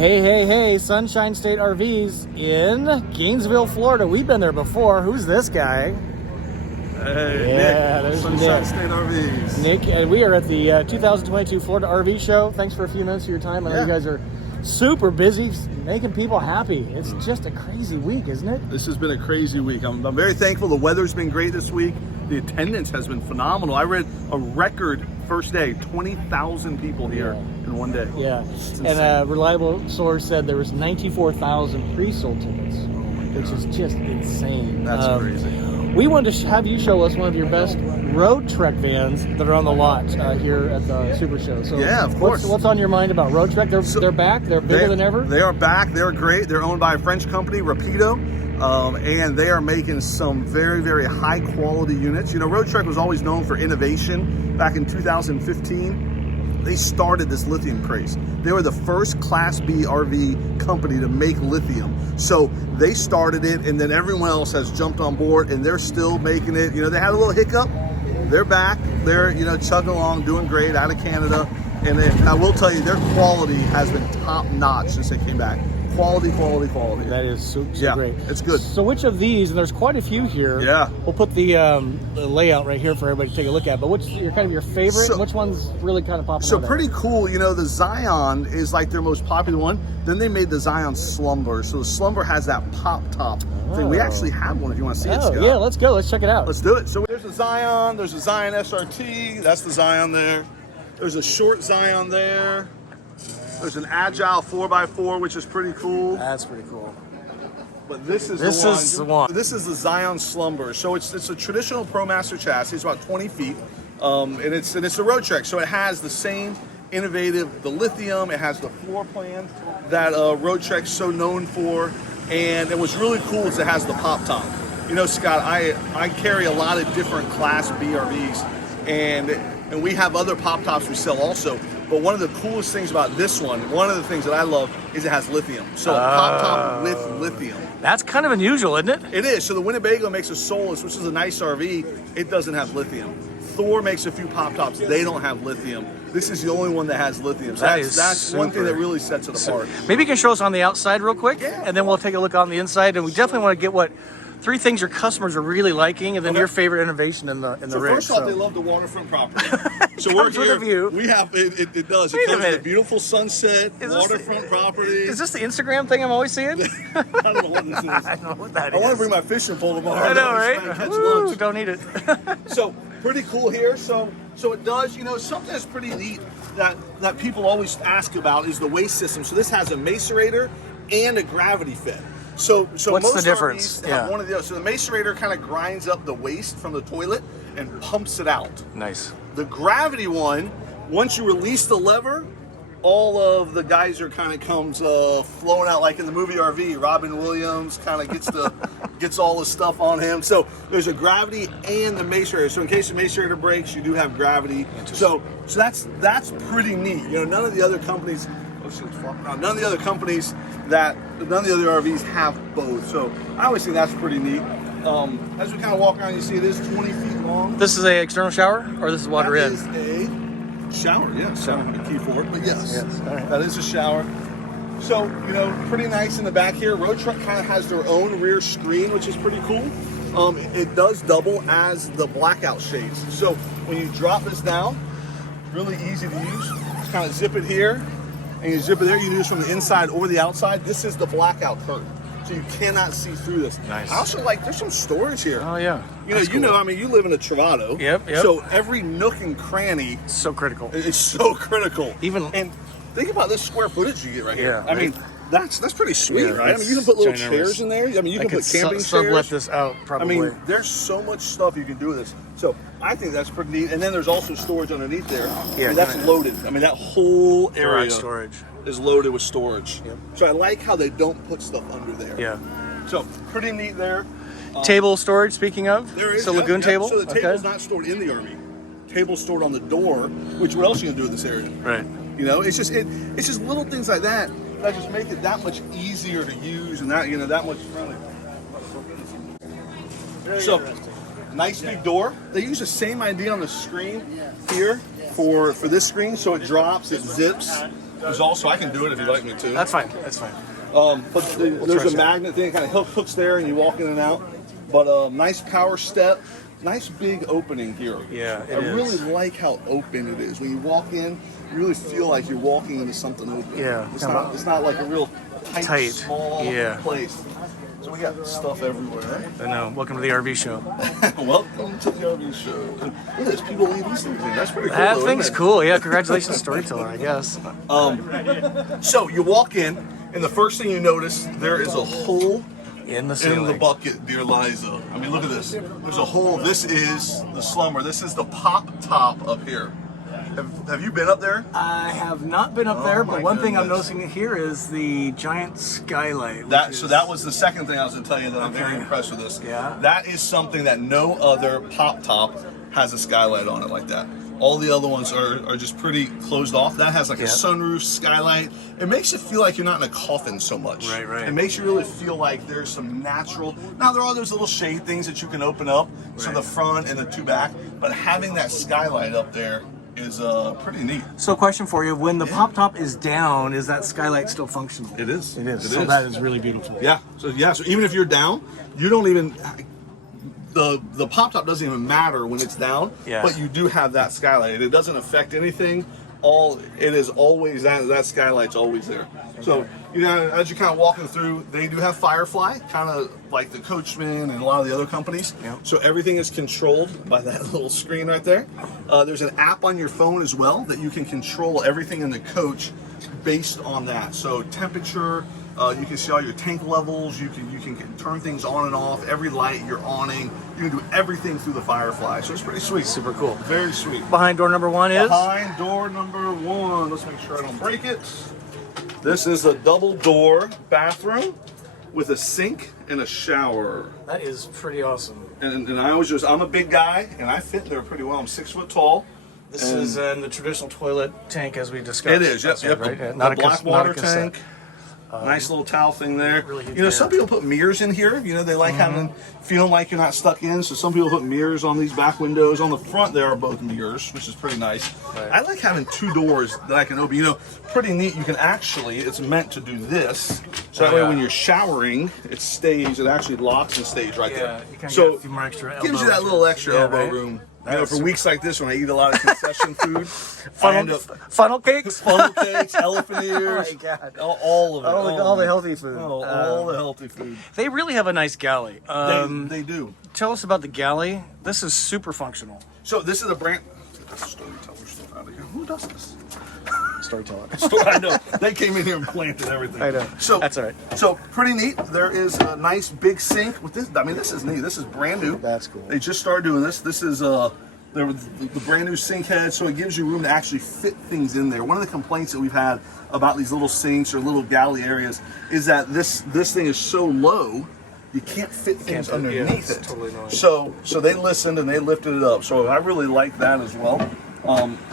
Hey, hey, hey, Sunshine State RVs in Gainesville, Florida. We've been there before. Who's this guy? Hey, yeah, Nick, there's Sunshine Nick. State RVs. Nick, and we are at the 2022 Florida RV Show. Thanks for a few minutes of your time. I know you guys are super busy making people happy. It's just a crazy week, isn't it? This has been a crazy week. I'm very thankful. The weather's been great this week. The attendance has been phenomenal. I read a record first day, 20,000 people here in one day. Yeah, and a reliable source said there was 94,000 pre-sold tickets, which is just insane. That's crazy. We wanted to have you show us one of your best Roadtrek vans that are on the lot here at the SuperShow. So yeah, of course. What's on your mind about Roadtrek? They're back. They're bigger than ever. They are back. They're great. They're owned by a French company, Rapido. And they are making some very, very high quality units. You know, Roadtrek was always known for innovation. Back in 2015, they started this lithium craze. They were the first Class B RV company to make lithium. So they started it, and then everyone else has jumped on board, and they're still making it. You know, they had a little hiccup. They're back. They're, you know, chugging along, doing great out of Canada. And I will tell you, their quality has been top notch since they came back. Quality, quality, quality. That is so great. It's good. So which of these, and there's quite a few here. Yeah. We'll put the layout right here for everybody to take a look at. But what's your favorite? So, and which one's really kind of popping So out pretty cool. You know, the Zion is like their most popular one. Then they made the Zion Slumber. So the Slumber has that pop top thing. We actually have one if you want to see it, Scott. Yeah, let's go. Let's check it out. Let's do it. So there's a Zion. There's a Zion SRT. That's the Zion there. There's a short Zion there. There's an Agile 4x4, which is pretty cool. That's pretty cool. But this is the one. This is the Zion Slumber. So it's a traditional ProMaster chassis. It's about 20 feet, and it's a Roadtrek. So it has the same innovative, the lithium. It has the floor plan that Roadtrek's so known for. And what's really cool is it has the pop top. You know, Scott, I carry a lot of different Class B RVs, and we have other pop tops we sell also. But one of the coolest things about this one, one of the things that I love, is it has lithium. So a pop top with lithium. That's kind of unusual, isn't it? It is. So the Winnebago makes a Solus, which is a nice RV. It doesn't have lithium. Thor makes a few pop tops. They don't have lithium. This is the only one that has lithium. So that's one thing that really sets it apart. Maybe you can show us on the outside real quick, and then we'll take a look on the inside. And we definitely want to get what 3 things your customers are really liking, and then your favorite innovation in the rig. First off, they love the waterfont property. So we're here. We have it does. It comes with a beautiful sunset, waterfront property. Is this the Instagram thing I'm always seeing? I don't know what this is. I don't know what that is. I want to bring my fishing pole tomorrow. I know, right? Woo, don't need it. So pretty cool here. So it does. You know, something that's pretty neat that people always ask about is the waste system. So this has a macerator and a gravity fit. So what's most the difference? RVs have one of the other. So the macerator kind of grinds up the waste from the toilet and pumps it out. Nice. The gravity one, once you release the lever, all of the geyser kind of comes flowing out, like in the movie RV. Robin Williams kind of gets all the stuff on him. So there's a gravity and the macerator. So in case the macerator breaks, you do have gravity. So that's pretty neat. You know, none of the other companies. None of the other RVs have both. So I always think that's pretty neat. As we kind of walk around, you see it is 20 feet long. This is a external shower, or this is water in? That is a shower, yes. I don't have a key for it, but yes. All right. That is a shower. So, you know, pretty nice in the back here. Roadtrek kind of has their own rear screen, which is pretty cool. It does double as the blackout shades. So when you drop this down, really easy to use. Just kind of zip it here. And you zip it there, you can do this from the inside or the outside. This is the blackout curtain, so you cannot see through this. Nice. I also like, there's some storage here. Oh yeah. You know, I mean, you live in a Travato. Yep. So every nook and cranny. So critical. It's so critical. And think about this square footage you get right here. Yeah. I mean, that's pretty sweet, Yeah, right? I mean, you can put little ginormous. chairs in there. I mean, you can put camping chairs. Sublet this out, probably. I mean, there's so much stuff you can do with this. So I think that's pretty neat. And then there's also storage underneath there. Yeah, I mean, that's loaded. I mean, that whole area storage is loaded with storage. Yep. So I like how they don't put stuff under there. Yeah. So pretty neat there. Table storage, speaking of? There is. So lagoon table? So the table's not stored in the RV. Table's stored on the door, which what else are you gonna do in this area? Right. You know, it's just little things like that that just make it that much easier to use and that, you know, that much friendly. So nice big door. They use the same idea on the screen here for this screen, so it drops, it zips. There's also, I can do it if you'd like me to. That's fine. That's fine. But there's a magnet thing, kind of hooks there, and you walk in and out. But nice power step, nice big opening here. Yeah, I really like how open it is. When you walk in, you really feel like you're walking into something open. Yeah. It's not like a real tight. Small place. So we got stuff everywhere. I know. Welcome to the RV show. Welcome to the RV show. Look at this. People leave these things in. That's pretty cool. That thing's cool. Yeah. Congratulations, storyteller, I guess. So you walk in, and the first thing you notice, there is a hole in the ceiling. In the bucket, dear Liza. I mean, look at this. There's a hole. This is the Slumber. This is the POPTOP up here. Have you been up there? I have not been up there, but one thing I'm noticing here is the giant skylight. So that was the second thing I was going to tell you that I'm very impressed with this. Yeah. That is something that no other POPTOP has a skylight on it like that. All the other ones are just pretty closed off. That has like a sunroof, skylight. It makes it feel like you're not in a coffin so much. Right. It makes you really feel like there's some natural. Now there are those little shade things that you can open up, so the front and the two back. But having that skylight up there is pretty neat. So question for you, when the POPTOP is down, is that skylight still functional? It is. It is. So that is really beautiful. Yeah. So even if you're down, you don't even the POPTOP doesn't even matter when it's down. Yeah. But you do have that skylight. It doesn't affect anything. It is always that skylight's always there. So as you're kind of walking through, they do have Firefly, kind of like the Coachman and a lot of the other companies. Yep. So everything is controlled by that little screen right there. There's an app on your phone as well that you can control everything in the coach based on that. So temperature, you can see all your tank levels. You can turn things on and off. Every light, your awning. You can do everything through the Firefly. So it's pretty sweet. Super cool. Very sweet. Behind door number one is? Behind door number one. Let's make sure I don't break it. This is a double door bathroom with a sink and a shower. That is pretty awesome. And I'm a big guy and I fit there pretty well. I'm 6 foot tall. This is in the traditional toilet tank as we discussed. It is, yep. Right? Not a black water tank. Nice little towel thing there. Really some people put mirrors in here. They like feeling like you're not stuck in. So some people put mirrors on these back windows. On the front, there are both mirrors, which is pretty nice. Right. I like having two doors that I can open. Pretty neat. You can it's meant to do this. So that way when you're showering, it actually locks and stays right there. You can so get a few more extra elbow gives you that little extra elbow room. For weeks like this, when I eat a lot of concession food, funnel cakes, elephant ears, oh my God. all of it, all the healthy food, all the healthy food. They really have a nice galley. They do. Tell us about the galley. This is super functional. So this is a brand. Storyteller stuff out of here. Who does this? Storyteller. I know. They came in here and planted everything. I know. So that's all right. So pretty neat. There is a nice big sink with this. I mean, this is neat. This is brand new. That's cool. They just started doing this. This is the brand new sink head, so it gives you room to actually fit things in there. One of the complaints that we've had about these little sinks or little galley areas is that this thing is so low, you can't fit things underneath it. Totally annoying. So they listened and they lifted it up. So I really like that as well.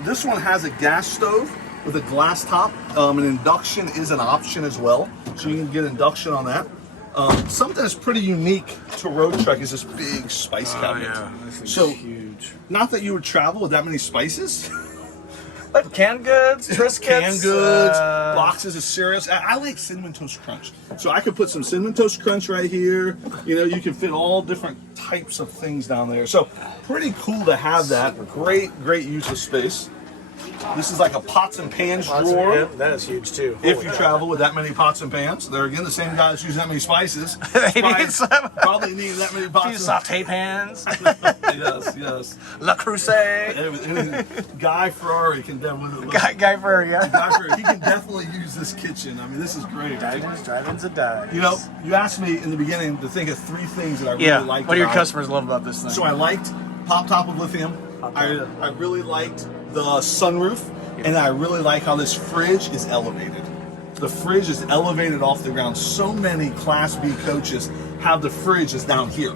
This one has a gas stove with a glass top. An induction is an option as well, so you can get induction on that. Something that's pretty unique to Roadtrek is this big spice cabinet. This thing's so huge. Not that you would travel with that many spices. But canned goods, Triscuits, canned goods, boxes of cereals. I like Cinnamon Toast Crunch, so I could put some Cinnamon Toast Crunch right here. You can fit all different types of things down there. So pretty cool to have that. Great use of space. This is like a pots and pans drawer. That is huge too. If you travel with that many pots and pans, they're again the same guy that's using that many spices. Probably need that many pots. A few saute pans. Yes. La Crusade. Guy Ferrari can definitely. Guy Ferrari, yeah. Guy Ferrari, he can definitely use this kitchen. I mean, this is great. Drive-ins and dives. You asked me in the beginning to think of 3 things that I really liked. What do your customers love about this thing? So I liked POPTOP of lithium. I really liked the sunroof, and I really like how this fridge is elevated. The fridge is elevated off the ground. So many Class B coaches have the fridge is down here.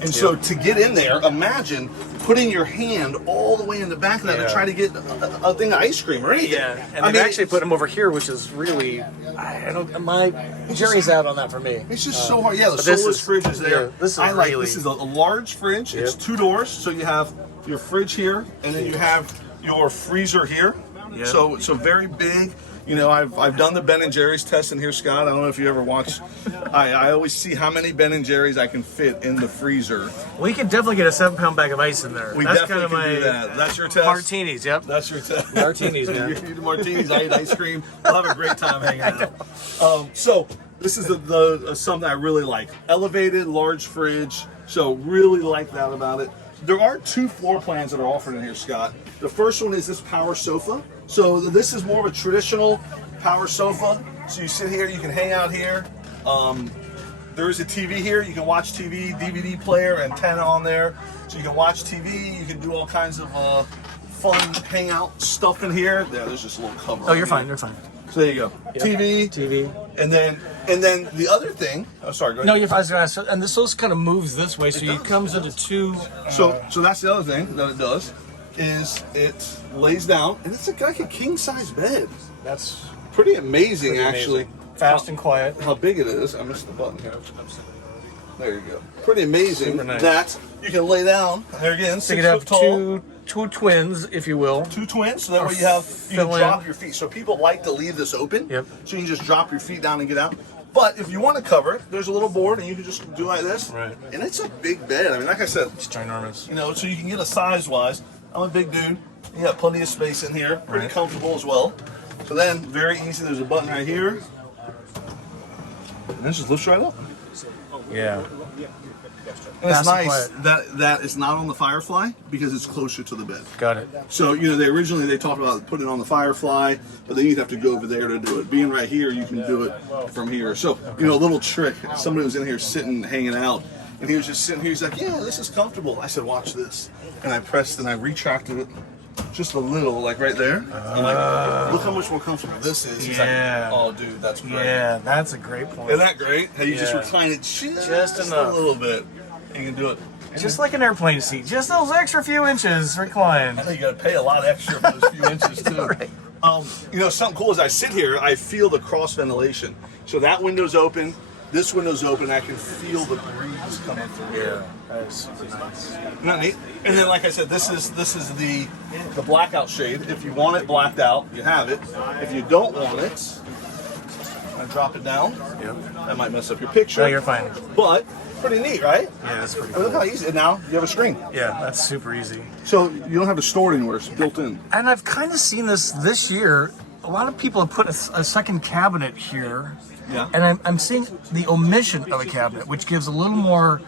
And so to get in there, imagine putting your hand all the way in the back of that to try to get a thing of ice cream or anything. Yeah, and they actually put them over here, which is really, my jury's out on that for me. It's just so hard. Yeah, the Solus fridge is there. This is a large fridge. It's 2 doors, so you have your fridge here, and then you have your freezer here. So very big. You know, I've done the Ben & Jerry's test in here, Scott. I don't know if you ever watched. I always see how many Ben & Jerry's I can fit in the freezer. We could definitely get a 7-pound bag of ice in there. That's definitely can do that. That's your test? Martinis, yep. That's your test. Martinis, man. You eat martinis, I eat ice cream. We'll have a great time hanging out. So this is the something I really like. Elevated, large fridge. So really like that about it. There are 2 floor plans that are offered in here, Scott. The first one is this power sofa. So this is more of a traditional power sofa. So you sit here, you can hang out here. There is a TV here. You can watch TV, DVD player, antenna on there. So you can watch TV. You can do all kinds of fun hangout stuff in here. There's just a little cover. Oh, you're fine. You're fine. So there you go. Yep. TV. And then the other thing. Oh, sorry. Go ahead. No, you're fine. And this also kind of moves this way, so it comes into 2. So that's the other thing that it does. Is it lays down, and it's like a king-size bed. That's pretty amazing, actually. Amazing. Fast and quiet. How big it is. I missed the button here. There you go. Pretty amazing. Super nice. That you can lay down. There again, so 6 you can have foot tall. two twins, if you will. 2 twins, so that way you can drop your feet. So people like to leave this open. Yep. So you can just drop your feet down and get out. But if you want to cover it, there's a little board, and you can just do like this. Right. And it's a big bed. I mean, like I said, it's ginormous. You know, so you can get a size-wise. I'm a big dude. You got plenty of space in here. Pretty comfortable as well. So then, very easy. There's a button right here. And this just lifts right up. Yeah. And it's nice that it's not on the Firefly because it's closer to the bed. Got it. So, you know, they talked about putting it on the Firefly, but then you'd have to go over there to do it. Being right here, you can do it from here. So, you know, a little trick. Somebody was in here sitting, hanging out, and he was just sitting here. He's like, yeah, this is comfortable. I said, watch this. And I pressed and I retracted it just a little, like right there. I'm like, look how much more comfortable this is. He's like, oh, dude, that's great. Yeah, that's a great point. Isn't that great? How you just recline it just enough. A little bit. You can do it. Just like an airplane seat. Just those extra few inches recline. I know you got to pay a lot extra for those few inches, too. Right. You know, something cool is I sit here, I feel the cross ventilation. So that window's open, this window's open, I can feel the breeze coming through here. That is super nice. Isn't that neat? And then, like I said, this is the blackout shade. If you want it blacked out, you have it. If you don't want it, I drop it down. Yep. That might mess up your picture. No, you're fine. But pretty neat, right? Yeah, that's pretty cool. Look how easy. And now you have a screen. Yeah, that's super easy. So you don't have to store it anywhere. It's built in. And I've kind of seen this year. A lot of people have put a second cabinet here. Yeah. And I'm seeing the omission of a cabinet, which gives a little more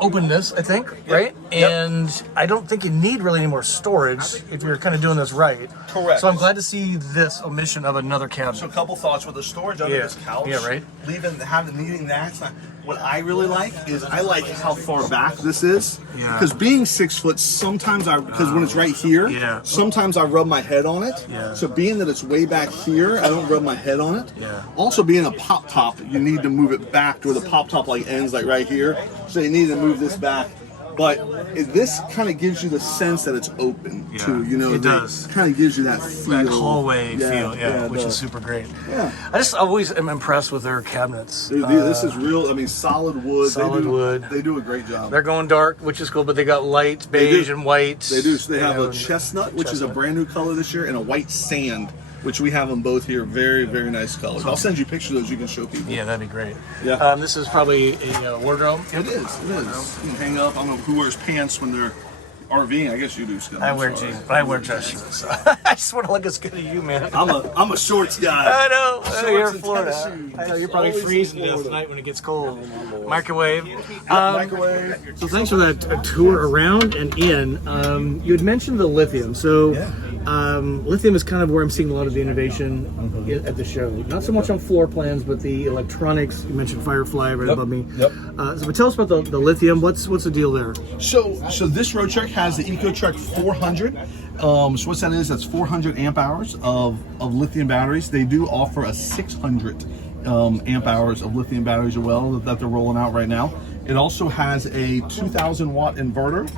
openness, I think, right? Yep. And I don't think you need really any more storage if you're kind of doing this right. Correct. So I'm glad to see this omission of another cabinet. So a couple thoughts with the storage under this couch. Yeah, right. Needing that. What I really like is I like how far back this is. Yeah. Because being 6 foot, sometimes because when it's right here, sometimes I rub my head on it. Yeah. So being that it's way back here, I don't rub my head on it. Yeah. Also being a pop top, you need to move it back to where the pop top like ends like right here. So you need to move this back. But this kind of gives you the sense that it's open too. You know, it does. Kind of gives you that feel. That hallway feel, which is super great. Yeah. I just always am impressed with their cabinets. This is real. I mean, solid wood. Wood. They do a great job. They're going dark, which is cool, but they got light, beige, and white. They do. So they have a chestnut, which is a brand new color this year, and a white sand, which we have them both here. Very, very nice colors. I'll send you pictures of those you can show people. Yeah, that'd be great. Yeah. This is probably a wardrobe. It is. It is. You can hang up. I don't know who wears pants when they're RVing. I guess you do, Scott. I wear jeans, but I wear dress shirts. So I just want to look as good as you, man. I'm a shorts guy. I know. You're in and Florida. I know you're probably freezing to death tonight when it gets cold. Microwave. Microwave. So thanks for that tour around and in. You had mentioned the lithium. So lithium is kind of where I'm seeing a lot of the innovation at the show. Not so much on floor plans, but the electronics. You mentioned Firefly right above me. Yep. So tell us about the lithium. What's the deal there? So this Roadtrek has the EcoTrek 400. So what that is, that's 400 amp hours of lithium batteries. They do offer a 600 amp hours of lithium batteries as well that they're rolling out right now. It also has a 2,000 watt inverter,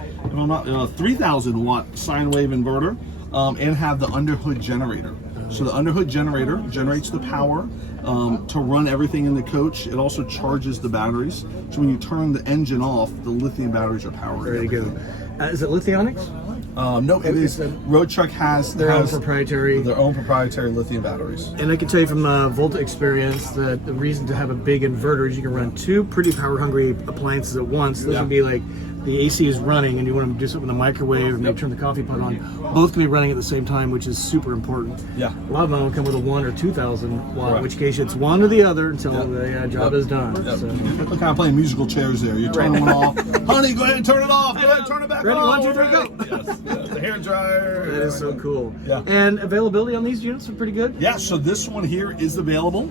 3,000 watt sine wave inverter, and have the underhood generator. So the underhood generator generates the power to run everything in the coach. It also charges the batteries. So when you turn the engine off, the lithium batteries are powered. There you go. Is it Lithionics? No, it is. Roadtrek has their own proprietary lithium batteries. And I can tell you from Volta experience that the reason to have a big inverter is you can run two pretty power-hungry appliances at once. Those can be like the AC is running and you want to do something in the microwave and maybe turn the coffee pot on. Both can be running at the same time, which is super important. Yeah. A lot of them will come with a 1 or 2,000 watt, in which case it's one or the other until the job is done. So. You're kind of playing musical chairs there. You're turning one off. Honey, go ahead and turn it off. Go ahead and turn it back Ready, on. 1, 2, 3, go. Yes. The hair dryer. That is so cool. Yeah. And availability on these units are pretty good? Yeah, so this one here is available.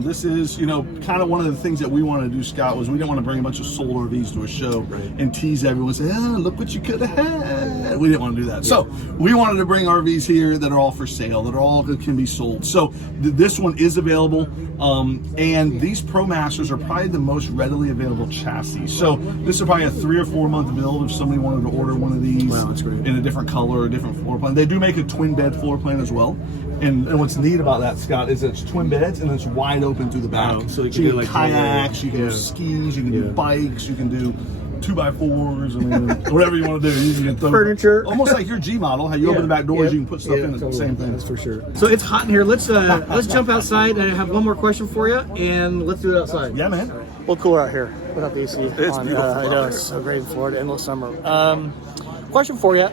This is, kind of one of the things that we wanted to do, Scott, was we didn't want to bring a bunch of solar RVs to a show and tease everyone and say, look what you could have had. We didn't want to do that. Yeah. So we wanted to bring RVs here that are all for sale, that are all can be sold. So this one is available. And these ProMasters are probably the most readily available chassis. So this is probably a 3 or 4 month build if somebody wanted to order one of these in a different color or different floor plan. They do make a twin bed floor plan as well. And what's neat about that, Scott, is it's twin beds and it's wide open through the back. So you can do like kayaks, you can do skis, you can do bikes, you can do 2x4s, whatever you want to do. You can throw furniture, almost like your G model. How you open the back doors, you can put stuff in. It's the same thing. That's for sure. So it's hot in here. Let's jump outside, and I have one more question for you, and let's do it outside. Yeah, man. Well, cool out here without the AC. It's beautiful. I know it's so great in Florida, endless summer. Question for you.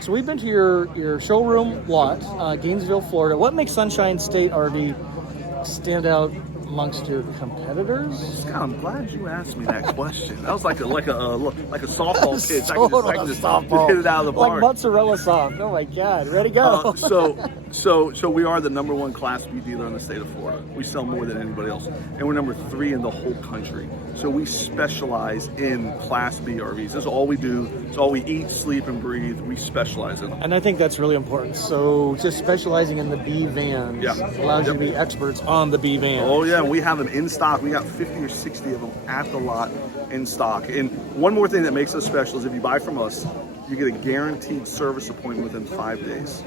So we've been to your showroom lot, Gainesville, Florida. What makes Sunshine State RV stand out amongst your competitors? Scott, I'm glad you asked me that question. That was like a softball pitch. I can just hit it out of the park. Like mozzarella soft. Oh my God! Ready, go. So we are the #1 Class B dealer in the state of Florida. We sell more than anybody else, and we're #3 in the whole country. So we specialize in Class B RVs. This is all we do. It's all we eat, sleep, and breathe. We specialize in them. And I think that's really important. So just specializing in the B vans allows you to be experts on the B vans. Oh yeah, we have them in stock. We got 50 or 60 of them at the lot in stock. And one more thing that makes us special is if you buy from us, you get a guaranteed service appointment within 5 days.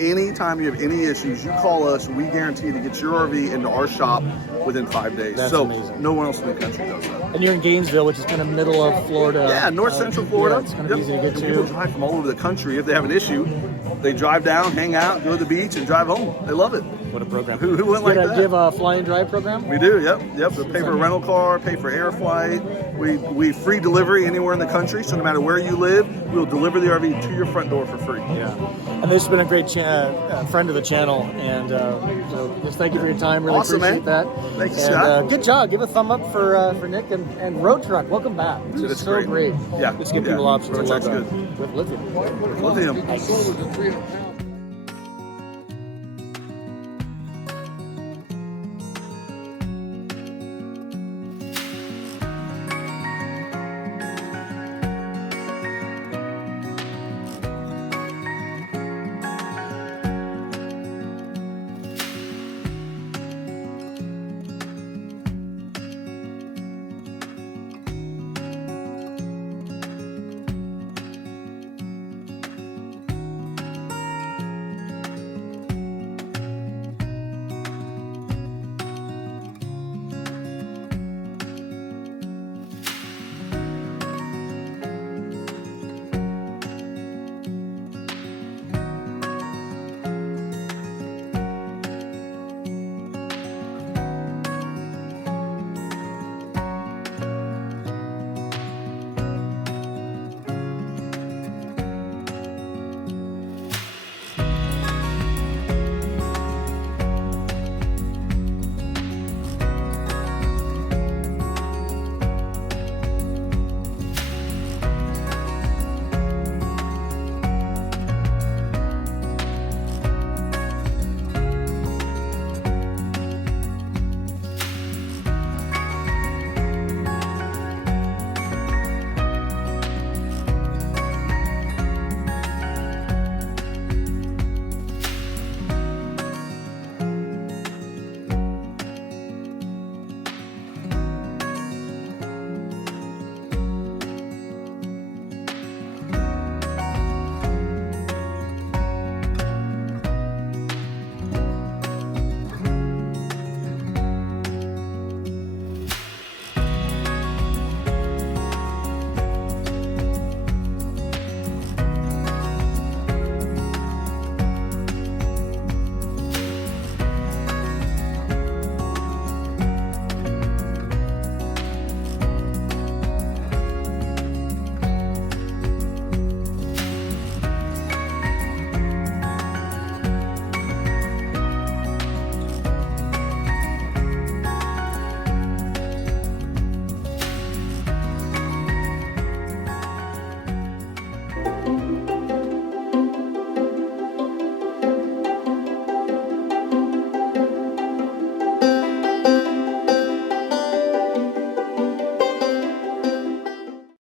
Anytime you have any issues, you call us. We guarantee to get your RV into our shop within 5 days. That's amazing. No one else in the country does that. And you're in Gainesville, which is kind of middle of Florida. Yeah, north central Florida. Yeah, it's kind of easy to get to. People drive from all over the country. If they have an issue, they drive down, hang out, go to the beach, and drive home. They love it. What a program. Who wouldn't like that? Do you have a fly and drive program? We do, yep. We pay for a rental car, pay for air flight. We free delivery anywhere in the country, so no matter where you live, we'll deliver the RV to your front door for free. Yeah. And this has been a great friend of the channel, and so just thank you for your time. Really appreciate that. Thank you, Scott. Good job. Give a thumb up for Nick and Roadtrek. Welcome back. This is so great. Yeah. Let's give people options. Roadtrek's good. With lithium. Lithium.